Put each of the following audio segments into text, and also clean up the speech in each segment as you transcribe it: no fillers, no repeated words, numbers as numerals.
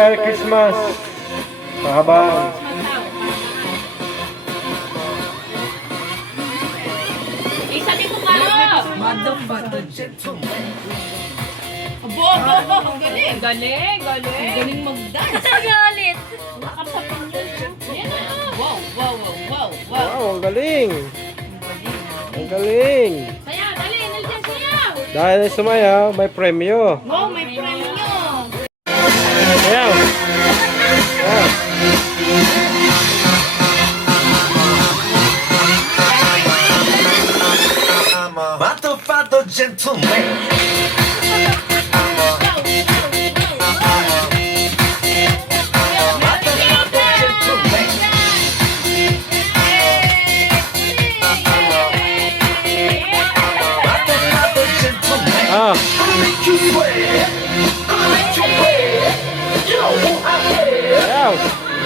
Merry Christmas. Kahabaan. Isa dito ka! Motherfucker. Abo! Galing! Galing! Galing! Galing mag-dance! Galit! Yan na! Wow! Wow! Wow! Wow! Wow, ang galing. Ang galing. Saya! Dali! Naldiyan sayaw! Dahil sumayaw, may premyo. Wow! May premyo! Sayaw. Sayaw. I'm a motherfucker gentleman. Motherfucker gentleman. Ah, I make you sweat. I make you wet. You know who I am. sayaw.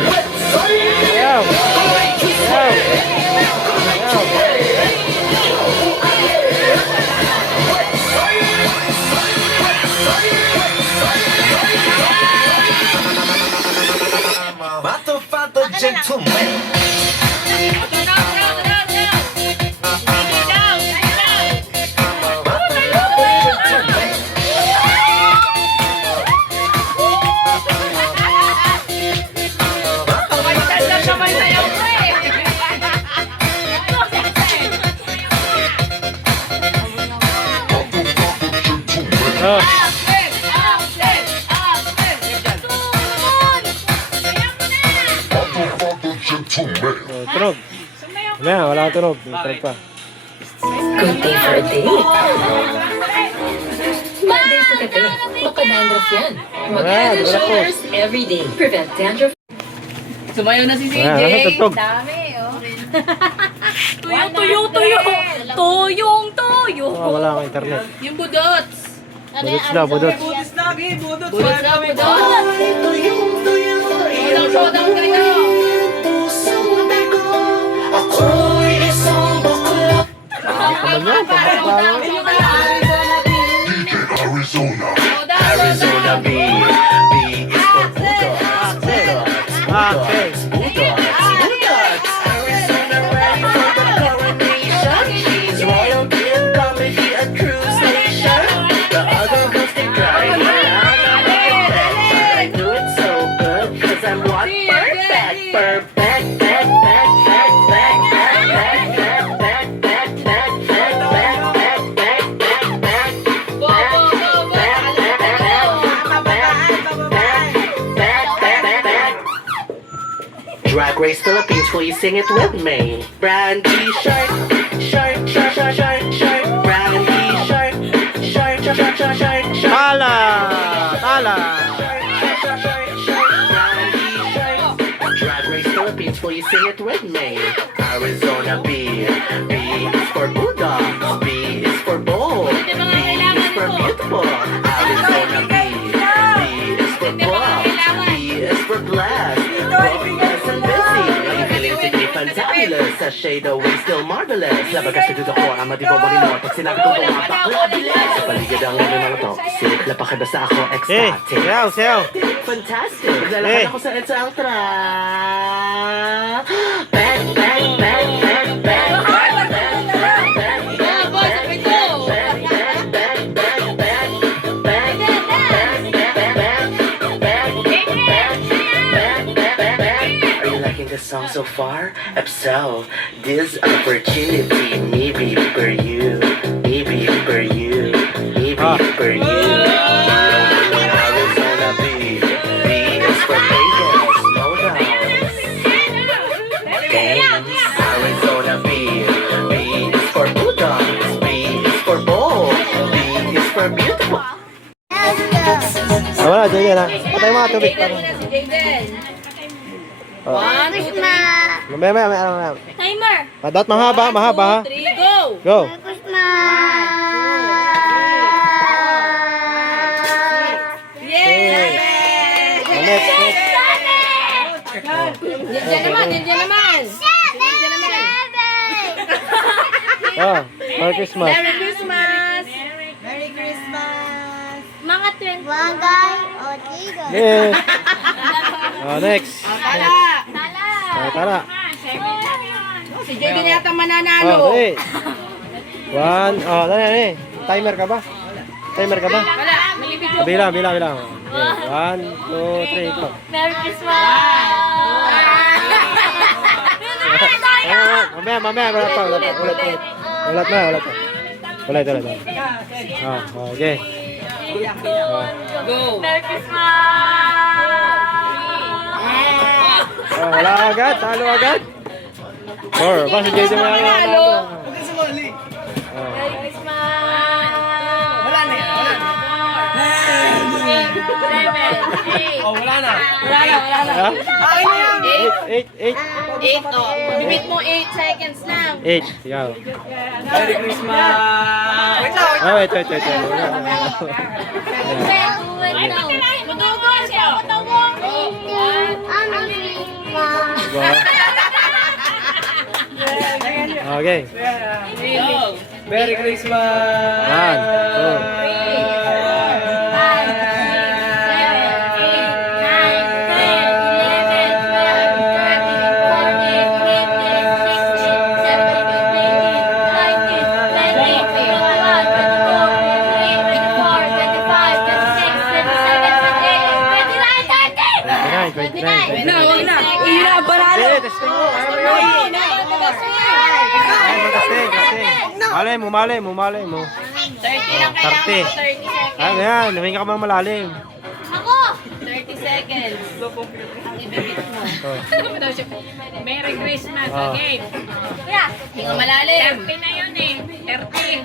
Let's say it. Sayaw. I make you Sayaw. sweat. I make you wet. You know who I am. Let's say it. Let's say it. Let's say it. I'm a motherfucker gentleman. Ah, tunog. Wala, wala tunog. Tunog pa. Good day for a date. Bad day sa kape. Baka dandruff yan. Mag-head and shoulders every day. Prevent dandruff. Sumayo na si CJ. Ah, tugtog. Dami, oh. Tuyo, tuyo, tuyo. Tuyong, tuyo. Ah, wala akong internet. Yung budots. Budots na, budots. Budos lagi, budos. Budots na, budots. Sodang kayo. Arizona B, B is for Bulldogs, Bulldogs, Bulldogs, Arizona ready for the coronation. She's royalty and comedy at Cruise Nation. The other host they crying I do it so good, cause I'm what? Perfect, perfect, back, back, back, back, back, back, back, back, back, back, back, back, back, back, back, Go, go, go, go. Drag Race Philippines, will you sing it with me? Brandy shark, shark, shark, shark, shark, shark. Brandy shark, shark, shark, shark, shark, shark, shark. Tala! Tala! Shark, shark, shark, shark, Brandy shark. Drag Race Philippines, will you sing it with me? Arizona B, B is for Bulldogs, B is for bold, B is for beautiful. Arizona B, B is for bold, B is for blessed. Yes, and busy. Are you feeling sickly fantabulous? Sa shade away, still marvelous. Labag kasi dito ko, ang matibaw mo rin mo. Pag sinabi ko bakla, bilis. Sa paligid ang ngayon ng toxic. Lapakay basta ako Eh, ecstatic. sayaw, sayaw. Fantastic. Lalakad ako sa EDSA ang track. Bang, bang, bang, bang, bang, bang, bang, bang, bang, bang, boy, sabi ko. bang, bang, bang, bang, bang, bang, bang, bang, bang, bang, bang, bang. Are you liking the song so far? If so, this opportunity maybe for you, maybe for you, maybe for you. Arizona B, B is for Vegas, no doubt. Dance, Arizona B, B is for Bulldogs, B is for bold, B is for beautiful. Ah, wala, dyan yan ha. Patay mga tubig. Jaden muna si Jaden. Oh. 1, 2, 3. Mamaya. Timer. Dapat mahaba, mahaba ha. 1, 2, 3, go! Go. Yay! Next, next. Diyan naman, diyan naman. Diyan naman. Ah, Merry Christmas. Merry Christmas! Merry Christmas. Mga 20. Bagay o Next. Oh, next. Tara. Si JD na yata Oh, mananalo. dali. One. Oh, dali. Timer ka ba? Timer ka ba? Wala. May video. Bilang. Okay. 1, 2, 3, go. Merry Christmas! Mamaya. Wala pa. Ulit na. Ulit. Oh, okay. Go. Merry Christmas! Oh, wala agad. Talo agad. Or, ba si JD mo yan? Merry Christmas! Wala na yan. Oh, wala na. Ha? Akin na yan. 8. 8, oh. Bibit mo 8 seconds lang. 8. Ikaw. Merry Christmas. Wait lang. Oh, wait. Wait lang. Madugo siya. Matawag. Okay. Merry Christmas. 1, 2. Wag na. Iya, baralo. Hindi, testing mo. Testing. Malay mo. 30 lang 30. kailangan mo. 30 seconds. Ano yan? Huminga ka mang malalim. Ako! 30 seconds. Ang ibibit mo. Oh. Merry Christmas. Ah. Okay. Kaya, hinga malalim. 30 na yun eh. 30.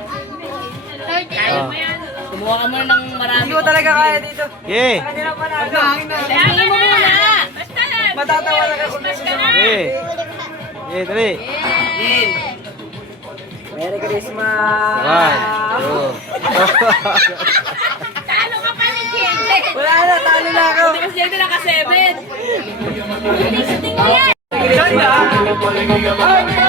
Kaya mo yan. Kumuha ka muna ng marami. Hindi ko talaga kaya dito. Okay. Kanina pa na. Hangin na. Kaya mo muna. Basta lang. Matatawa lang ako. Christmas ka na. Okay, dali. Merry Christmas. 1, 2. Talo ka pa ni Jente. Wala na, talo na ako. Kasi Jente naka-7. Bilis din mo yan. Ganda. Memory naman dito.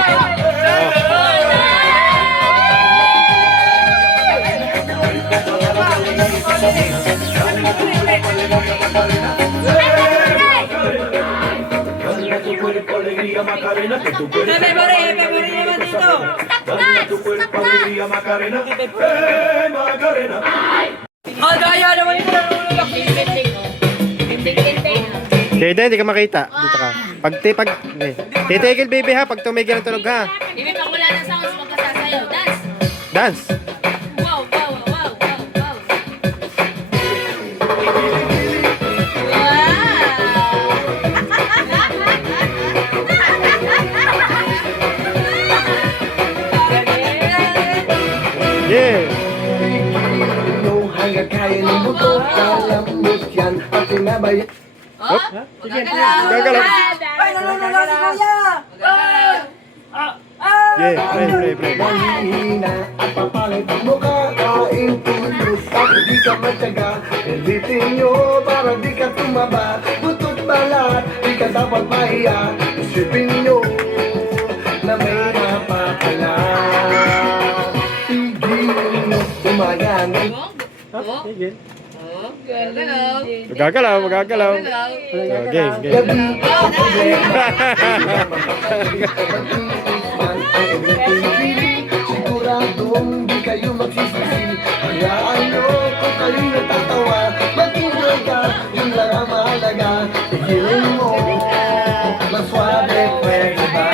Oh, daya naman ito nalululak. Jayden, hindi ka makita. Dito ka. Titigil baby ha, pag tumigil ang tunog ha. Bibi, pag wala ng sounds, magkasasayaw. Dance. Dance. Wow. Yeah. Hanggang kaya ng buto, kalambot yan, pati nabayan. Hop. Gagalaw. Ay, nalululak si Kuya. Yeah, play. Mahihina at papalit mo kakain tulog at di ka matyaga. Pilitin nyo para di ka tumaba. Butot balat, di ka dapat mahiya. Isipin nyo na may napakala. Tigilin nyo, umayan. Tigil. Magagalaw. Game. Gabi ka problema. Siguradong di kayo magsisisi. Hayaan nyo kung kayo natatawa. Mag-enjoy ka, yun lang ang mahalaga. Tigilin mo, maswabe pwede ba?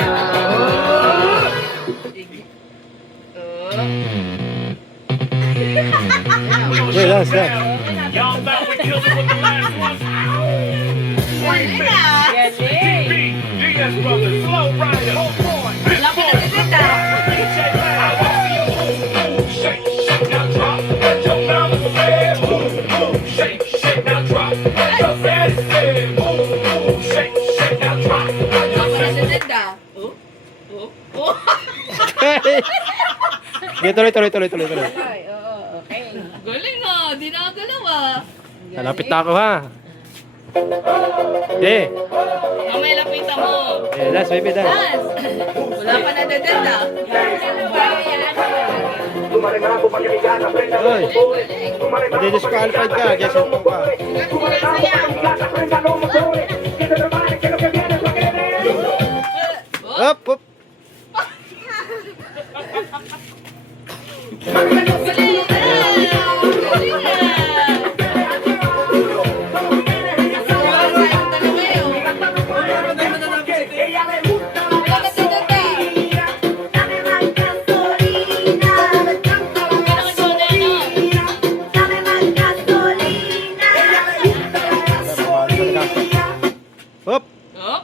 Yeah, dance. Y'all thought we killed it with the last one. DS Brothers, Slow Rider, Hold On, Big Boy, DJ Loud. Shake, now drop, let your mouth say, shake, now drop, let your bed say, shake, now drop, let your Okay, tuloy. Galing ah. Di nakagalaw ah. Malapit na ako ha. Okay. Mamay lapitan mo. Okay, dance, baby, dance. Dance. Wala pa nadadanda. Oy, madidisqualified ka, Jason po ka. Up, up. Up. Oh,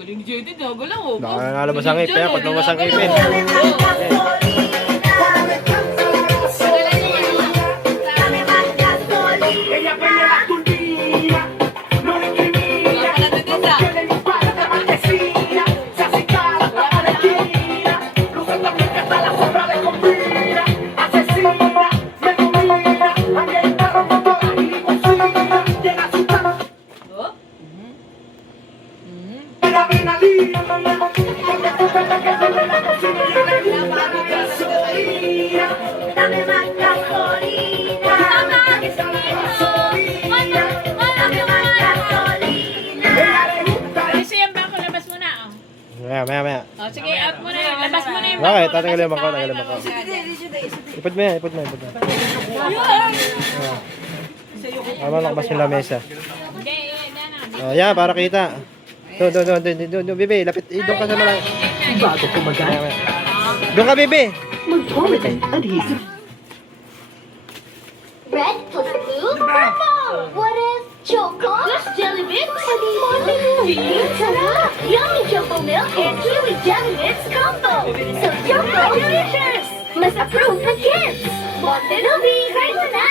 galing JD, galaw oh. Nakalabas ang ngipin, pag lumabas ang ngipin. Maya. Oh, sige, out mo na yun. Labas mo na yung Bakit? Tatanggalin mo ko, Ipod mo yan. Tama lang mas yung lamesa. Hindi, yan na. Oh, yan, para kita. Doon, Bibi, lapit. Doon ka sa malaki. Bago kumagat, Doon ka, Bibi. mag-comment and adhesive. Red plus blue, purple. What is choco? Plus jelly bits. Ta-da! Yummy choco milk and kiwi jelly bits combo. So choco delicious. Must approve the kids. Montelubi, try mo na.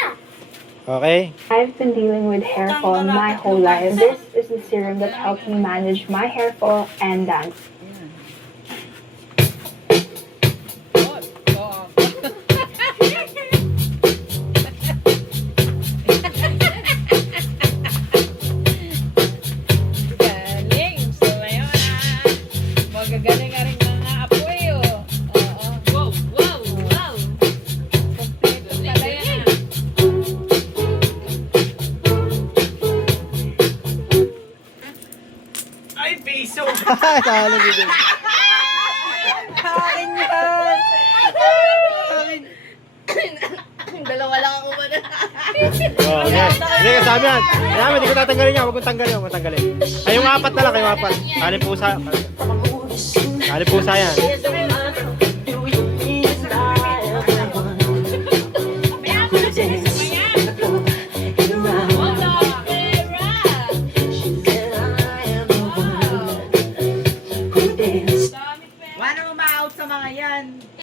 Okay. I've been dealing with hair fall my whole life. This is the serum that helps me manage my hair fall and dance. Galing. So, ngayon magagaling ka rin mga apoy oh. Oo. Wow. Kompleto talaga yan. Ay, piso! Talo, Bibi. Akin yan! Dalawa lang ako ba na? Oh, okay. Hindi, kasama yan. Kaya hindi ko tatanggalin yan. Huwag kong tanggalin. Ay, yung apat na lang, yung apat. Kanin pusa yan.